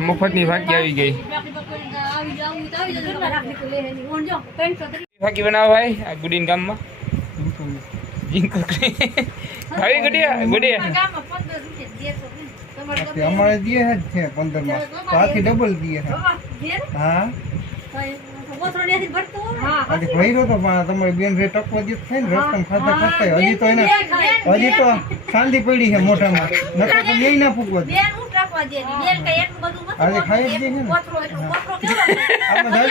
મફતની ફાકી આવી ગઈ ફાકી બનાવો ભાઈ આ ગુડીન ગામમાં જીંકો આવી ગુડિયા ગુડિયા हमारे दिए है 15 में बाकी डबल दिए है हाँ अरे भाई रो तो तुम्हारी बेन रे टकवा दी थे रस्तम खाता खाता हजी तो शांति पड़ी है मोटा में नका तो यही ना फूकवा दे बेन उ टकवा दे बेन का एक બધું મત अरे खाई दे है कोथरो એટલો कोथरो કેવા આ બધા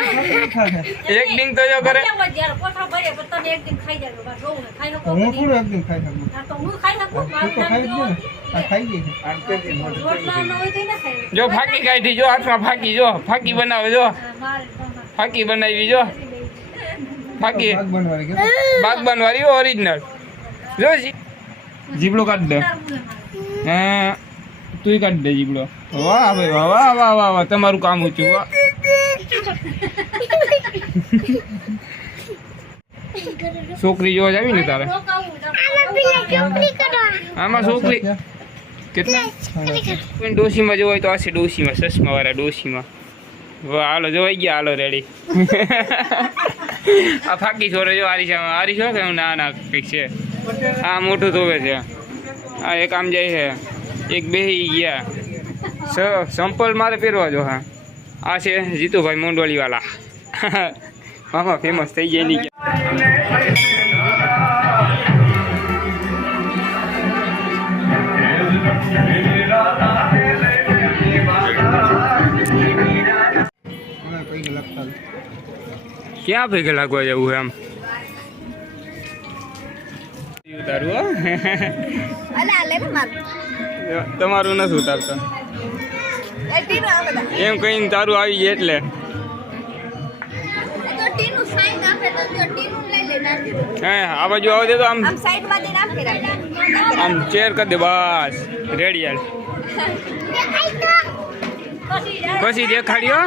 ખાતા है एक दिन तो जो करे कोथरो भरे पर તમે એક दिन ખાઈ જાવ બસ રોવ ખાઈ શકો હું થોડું એક दिन ખાઈ શકું હા તો હું ખાઈ શકું તો ખાઈ દે આ ખાઈ લે રોટલા ન હોય તો ના ખાઈ જો ફાકી કાઢી જો હાથમાં ફાકી જો ફાકી બનાવે જો ફાકી બનાવી જો ફાકી બાગબાન વાળી ઓરિજિનલ જો જીબડો કાઢ દે હા તું કાઢ દે જીબડો વાહ ભાઈ વાહ વાહ વાહ વાહ વાહ તમારું કામ ઊંચું વાહ છોકરી જોવા જાવી ને તારે આમાં છોકરી કેટલા ડોશીમાં જોવાય તો આ છે ડોશીમાં ચશ્મા વાળા ડોશીમાં વાહ હાલો જોવાઈ ગયા હાલો રેડી આ ફાકી છોરે જો આરી છો કે ના ના કંઈક છે આ મોટું ધોવે છે આ એક આમ જાય છે એક બેહી ગયા સંપલ મારે પહેરવા જો હા આ છે જીતુભાઈ મોંડવાળી વાળા મામા ફેમસ થઈ ગયેલી ક્યાં ભેગા લાગવા જવું આમ ઉતારવું તમારું નથી ઉતારતા એમ કહીને તારું આવી જાય એટલે હે આ બાજુ આવો દે તો આમ આમ ચેર કરી દે બસ રેડી હાલ પછી દેખાડ્યો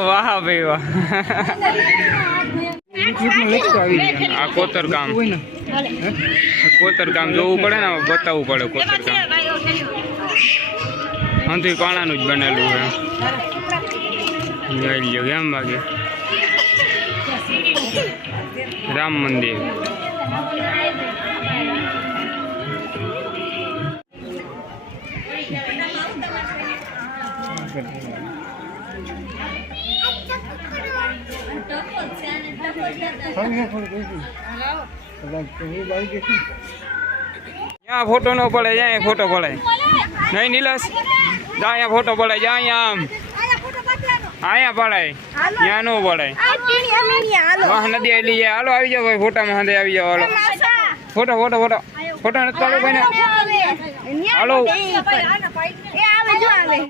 વાહ ભાઈ વાહ આ કોતર કામ જોવું પડે ને બતાવવું પડે કોતર કામ હંથી કાણાનું જ બનેલું છે જોઈ લો કેમ બાકી રામ મંદિર यहाँ फोटो न पड़े जाए फोटो पड़े नहीं नीलस जा यहाँ फोटो पड़े जा यहाँ आया पड़े यहाँ नो पड़े वहाँ नदी आई लीजिए हालो आ जाओ भाई फोटा में हंधे आ जाओ हालो फोटो फोटो फोटो फोटो चालू भाई हालो